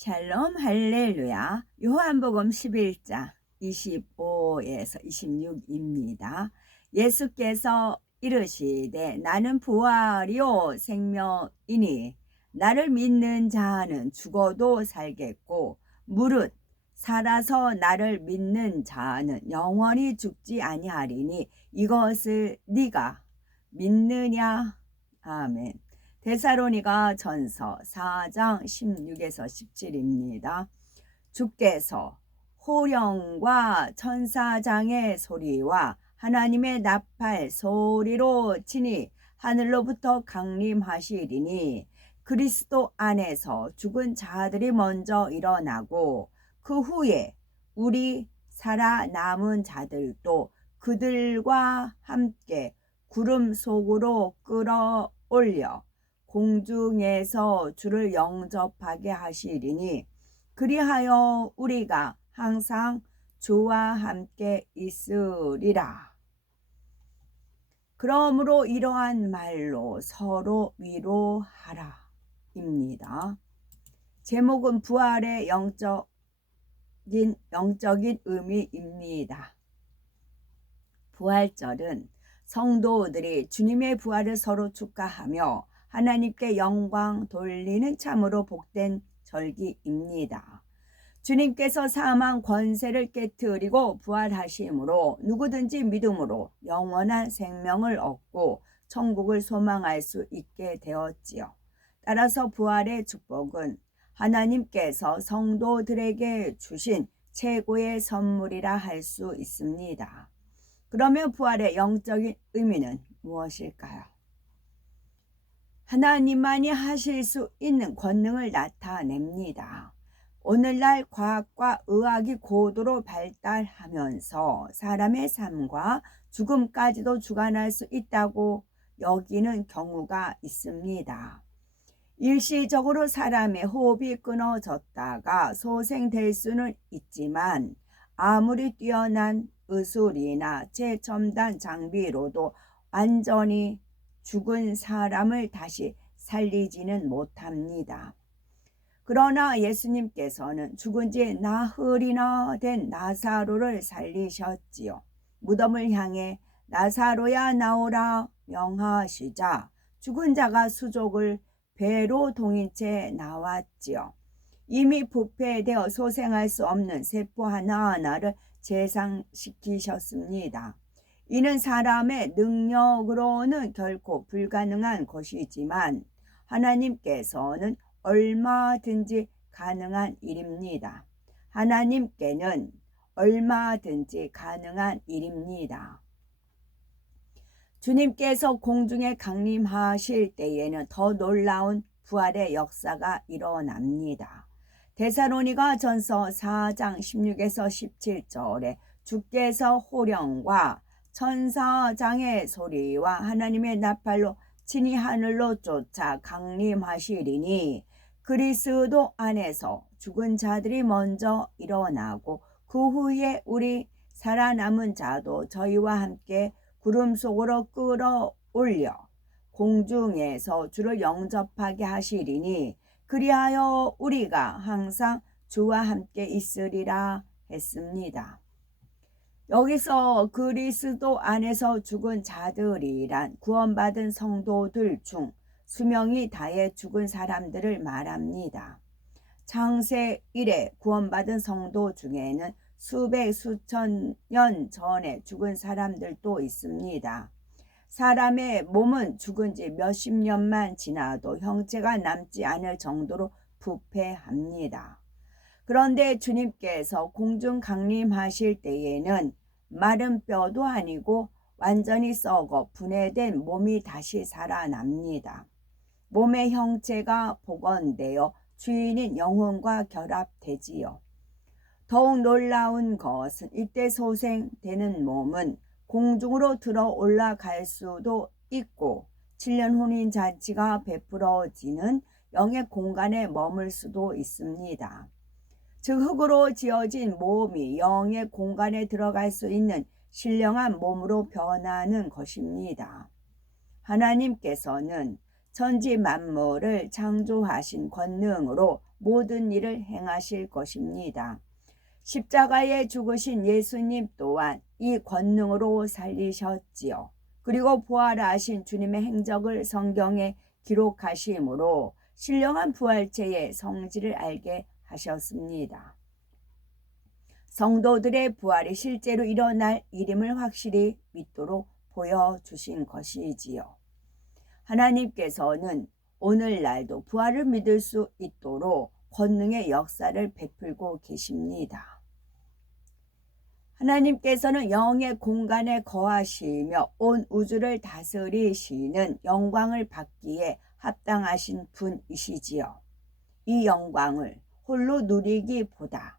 샬롬 할렐루야. 요한복음 11장 25에서 26입니다. 예수께서 이르시되 나는 부활이요 생명이니 나를 믿는 자는 죽어도 살겠고 무릇 살아서 나를 믿는 자는 영원히 죽지 아니하리니 이것을 네가 믿느냐? 아멘. 데살로니가 전서 4장 16에서 17입니다. 주께서 호령과 천사장의 소리와 하나님의 나팔 소리로 친히 하늘로부터 강림하시리니 그리스도 안에서 죽은 자들이 먼저 일어나고 그 후에 우리 살아남은 자들도 그들과 함께 구름 속으로 끌어올려 공중에서 주를 영접하게 하시리니 그리하여 우리가 항상 주와 함께 있으리라. 그러므로 이러한 말로 서로 위로하라 입니다. 제목은 부활의 영적인 의미입니다. 부활절은 성도들이 주님의 부활을 서로 축하하며 하나님께 영광 돌리는 참으로 복된 절기입니다. 주님께서 사망 권세를 깨트리고 부활하심으로 누구든지 믿음으로 영원한 생명을 얻고 천국을 소망할 수 있게 되었지요. 따라서 부활의 축복은 하나님께서 성도들에게 주신 최고의 선물이라 할 수 있습니다. 그러면 부활의 영적인 의미는 무엇일까요? 하나님만이 하실 수 있는 권능을 나타냅니다. 오늘날 과학과 의학이 고도로 발달하면서 사람의 삶과 죽음까지도 주관할 수 있다고 여기는 경우가 있습니다. 일시적으로 사람의 호흡이 끊어졌다가 소생될 수는 있지만 아무리 뛰어난 의술이나 최첨단 장비로도 완전히 죽은 사람을 다시 살리지는 못합니다. 그러나 예수님께서는 죽은 지 나흘이나 된 나사로를 살리셨지요. 무덤을 향해 나사로야 나오라 명하시자 죽은 자가 수족을 배로 동인 채 나왔지요. 이미 부패되어 소생할 수 없는 세포 하나하나를 재생시키셨습니다. 이는 사람의 능력으로는 결코 불가능한 것이지만 하나님께서는 얼마든지 가능한 일입니다. 하나님께는 얼마든지 가능한 일입니다. 주님께서 공중에 강림하실 때에는 더 놀라운 부활의 역사가 일어납니다. 데살로니가 전서 4장 16에서 17절에 주께서 호령과 천사장의 소리와 하나님의 나팔로 친히 하늘로 쫓아 강림하시리니 그리스도 안에서 죽은 자들이 먼저 일어나고 그 후에 우리 살아남은 자도 저희와 함께 구름 속으로 끌어올려 공중에서 주를 영접하게 하시리니 그리하여 우리가 항상 주와 함께 있으리라 했습니다. 여기서 그리스도 안에서 죽은 자들이란 구원받은 성도들 중 수명이 다해 죽은 사람들을 말합니다. 창세 이래 구원받은 성도 중에는 수백 수천 년 전에 죽은 사람들도 있습니다. 사람의 몸은 죽은 지 몇십 년만 지나도 형체가 남지 않을 정도로 부패합니다. 그런데 주님께서 공중 강림하실 때에는 마른 뼈도 아니고 완전히 썩어 분해된 몸이 다시 살아납니다. 몸의 형체가 복원되어 주인인 영혼과 결합되지요. 더욱 놀라운 것은 이때 소생되는 몸은 공중으로 들어 올라갈 수도 있고 7년 혼인 잔치가 베풀어지는 영의 공간에 머물 수도 있습니다. 즉 흙으로 지어진 몸이 영의 공간에 들어갈 수 있는 신령한 몸으로 변하는 것입니다. 하나님께서는 천지 만물을 창조하신 권능으로 모든 일을 행하실 것입니다. 십자가에 죽으신 예수님 또한 이 권능으로 살리셨지요. 그리고 부활하신 주님의 행적을 성경에 기록하심으로 신령한 부활체의 성질을 알게 하셨습니다. 성도들의 부활이 실제로 일어날 일임을 확실히 믿도록 보여주신 것이지요. 하나님께서는 오늘날도 부활을 믿을 수 있도록 권능의 역사를 베풀고 계십니다. 하나님께서는 영의 공간에 거하시며 온 우주를 다스리시는 영광을 받기에 합당하신 분이시지요. 이 영광을 홀로 누리기보다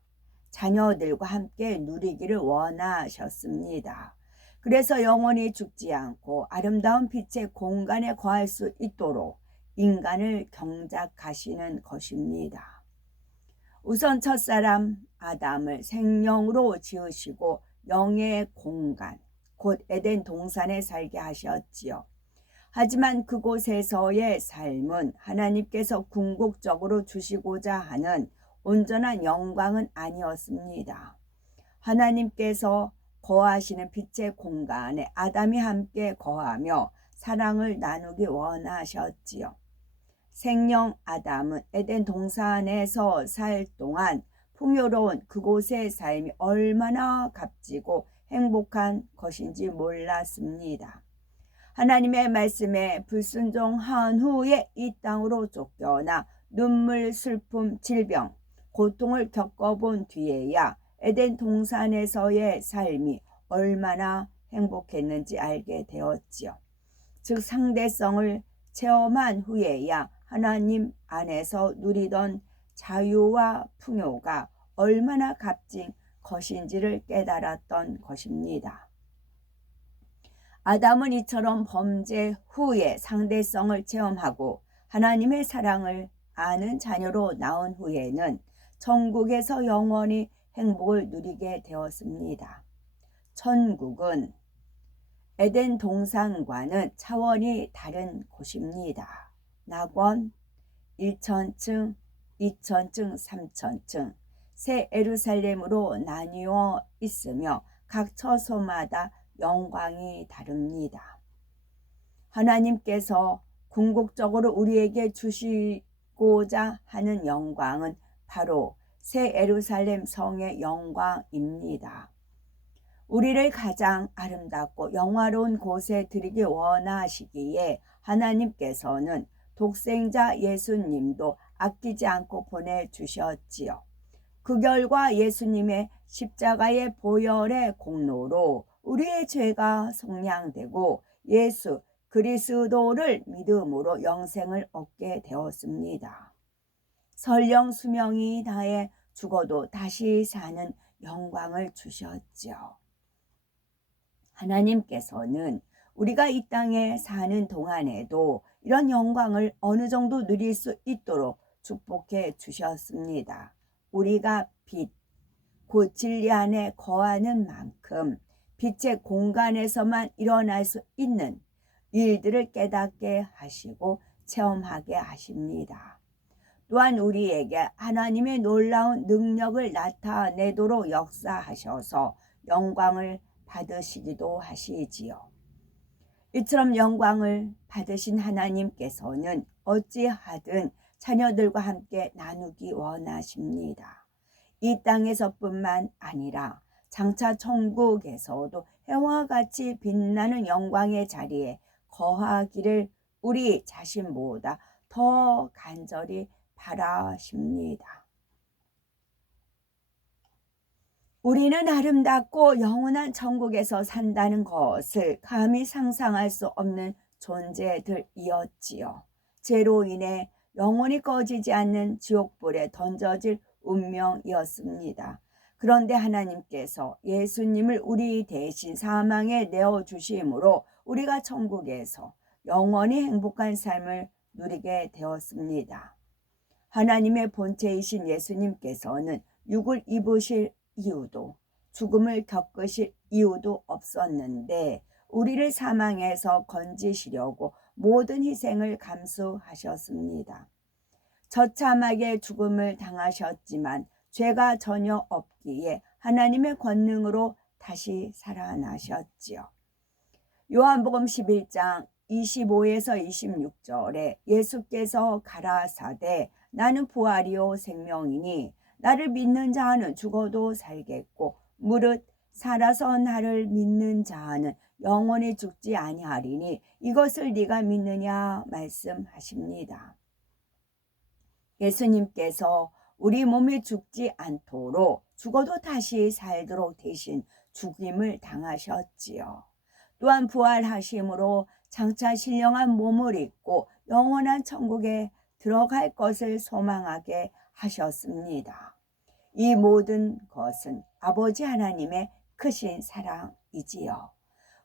자녀들과 함께 누리기를 원하셨습니다. 그래서 영원히 죽지 않고 아름다운 빛의 공간에 거할 수 있도록 인간을 경작하시는 것입니다. 우선 첫사람 아담을 생명으로 지으시고 영의 공간, 곧 에덴 동산에 살게 하셨지요. 하지만 그곳에서의 삶은 하나님께서 궁극적으로 주시고자 하는 온전한 영광은 아니었습니다. 하나님께서 거하시는 빛의 공간에 아담이 함께 거하며 사랑을 나누기 원하셨지요. 생명 아담은 에덴 동산에서 살 동안 풍요로운 그곳의 삶이 얼마나 값지고 행복한 것인지 몰랐습니다. 하나님의 말씀에 불순종한 후에 이 땅으로 쫓겨나 눈물, 슬픔, 질병, 고통을 겪어본 뒤에야 에덴 동산에서의 삶이 얼마나 행복했는지 알게 되었지요. 즉 상대성을 체험한 후에야 하나님 안에서 누리던 자유와 풍요가 얼마나 값진 것인지를 깨달았던 것입니다. 아담은 이처럼 범죄 후에 상대성을 체험하고 하나님의 사랑을 아는 자녀로 나온 후에는 천국에서 영원히 행복을 누리게 되었습니다. 천국은 에덴 동산과는 차원이 다른 곳입니다. 낙원 1천층, 2천층, 3천층 새 예루살렘으로 나뉘어 있으며 각 처소마다 영광이 다릅니다. 하나님께서 궁극적으로 우리에게 주시고자 하는 영광은 바로 새 예루살렘 성의 영광입니다. 우리를 가장 아름답고 영화로운 곳에 드리기 원하시기에 하나님께서는 독생자 예수님도 아끼지 않고 보내주셨지요. 그 결과 예수님의 십자가의 보혈의 공로로 우리의 죄가 속량되고 예수 그리스도를 믿음으로 영생을 얻게 되었습니다. 설령 수명이 다해 죽어도 다시 사는 영광을 주셨죠. 하나님께서는 우리가 이 땅에 사는 동안에도 이런 영광을 어느 정도 누릴 수 있도록 축복해 주셨습니다. 우리가 빛, 곧 진리 안에 거하는 만큼 빛의 공간에서만 일어날 수 있는 일들을 깨닫게 하시고 체험하게 하십니다. 또한 우리에게 하나님의 놀라운 능력을 나타내도록 역사하셔서 영광을 받으시기도 하시지요. 이처럼 영광을 받으신 하나님께서는 어찌하든 자녀들과 함께 나누기 원하십니다. 이 땅에서뿐만 아니라 장차 천국에서도 해와 같이 빛나는 영광의 자리에 거하기를 우리 자신보다 더 간절히 바라십니다. 우리는 아름답고 영원한 천국에서 산다는 것을 감히 상상할 수 없는 존재들이었지요. 죄로 인해 영원히 꺼지지 않는 지옥불에 던져질 운명이었습니다. 그런데 하나님께서 예수님을 우리 대신 사망에 내어주심으로 우리가 천국에서 영원히 행복한 삶을 누리게 되었습니다. 하나님의 본체이신 예수님께서는 육을 입으실 이유도 죽음을 겪으실 이유도 없었는데 우리를 사망에서 건지시려고 모든 희생을 감수하셨습니다. 처참하게 죽음을 당하셨지만 죄가 전혀 없기에 하나님의 권능으로 다시 살아나셨지요. 요한복음 11장 25에서 26절에 예수께서 가라사대 나는 부활이요 생명이니 나를 믿는 자는 죽어도 살겠고 무릇 살아서 나를 믿는 자는 영원히 죽지 아니하리니 이것을 네가 믿느냐 말씀하십니다. 예수님께서 우리 몸이 죽지 않도록 죽어도 다시 살도록 대신 죽임을 당하셨지요. 또한 부활하심으로 장차 신령한 몸을 입고 영원한 천국에 들어갈 것을 소망하게 하셨습니다. 이 모든 것은 아버지 하나님의 크신 사랑이지요.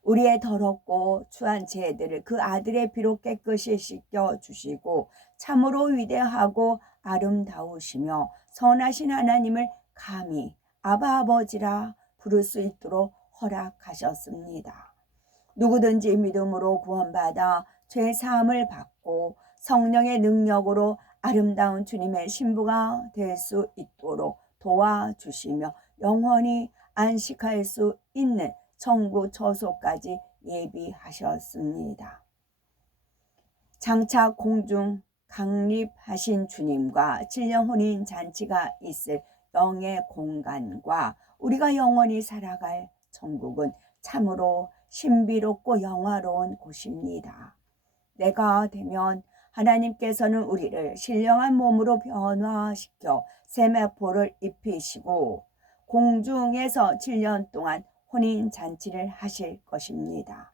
우리의 더럽고 추한 죄들을 그 아들의 피로 깨끗이 씻겨주시고 참으로 위대하고 아름다우시며 선하신 하나님을 감히 아바 아버지라 부를 수 있도록 허락하셨습니다. 누구든지 믿음으로 구원받아 죄사함을 받고 성령의 능력으로 아름다운 주님의 신부가 될 수 있도록 도와주시며 영원히 안식할 수 있는 천국 처소까지 예비하셨습니다. 장차 공중 강립하신 주님과 진령 혼인 잔치가 있을 영의 공간과 우리가 영원히 살아갈 천국은 참으로 신비롭고 영화로운 곳입니다. 내가 되면 하나님께서는 우리를 신령한 몸으로 변화시켜 세마포를 입히시고 공중에서 7년 동안 혼인잔치를 하실 것입니다.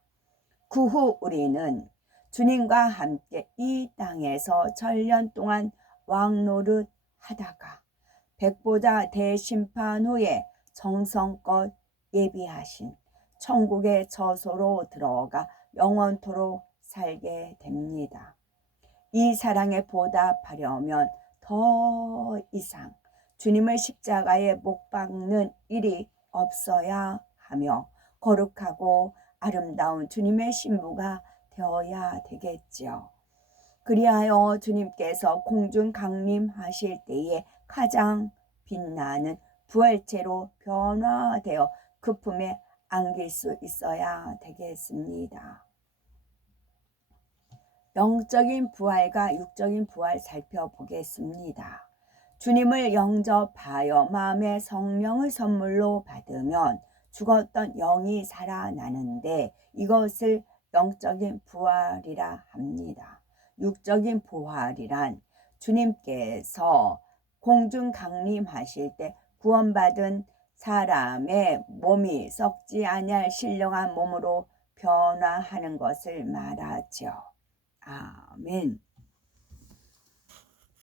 그 후 우리는 주님과 함께 이 땅에서 천년 동안 왕노릇 하다가 백보자 대심판 후에 정성껏 예비하신 천국의 처소로 들어가 영원토록 살게 됩니다. 이 사랑에 보답하려면 더 이상 주님을 십자가에 못 박는 일이 없어야 하며 거룩하고 아름다운 주님의 신부가 되어야 되겠지요. 그리하여 주님께서 공중 강림하실 때에 가장 빛나는 부활체로 변화되어 그 품에 안길 수 있어야 되겠습니다. 영적인 부활과 육적인 부활 살펴보겠습니다. 주님을 영접하여 마음의 성령을 선물로 받으면 죽었던 영이 살아나는데 이것을 영적인 부활이라 합니다. 육적인 부활이란 주님께서 공중 강림하실 때 구원받은 사람의 몸이 썩지 아니할 신령한 몸으로 변화하는 것을 말하죠. 아멘.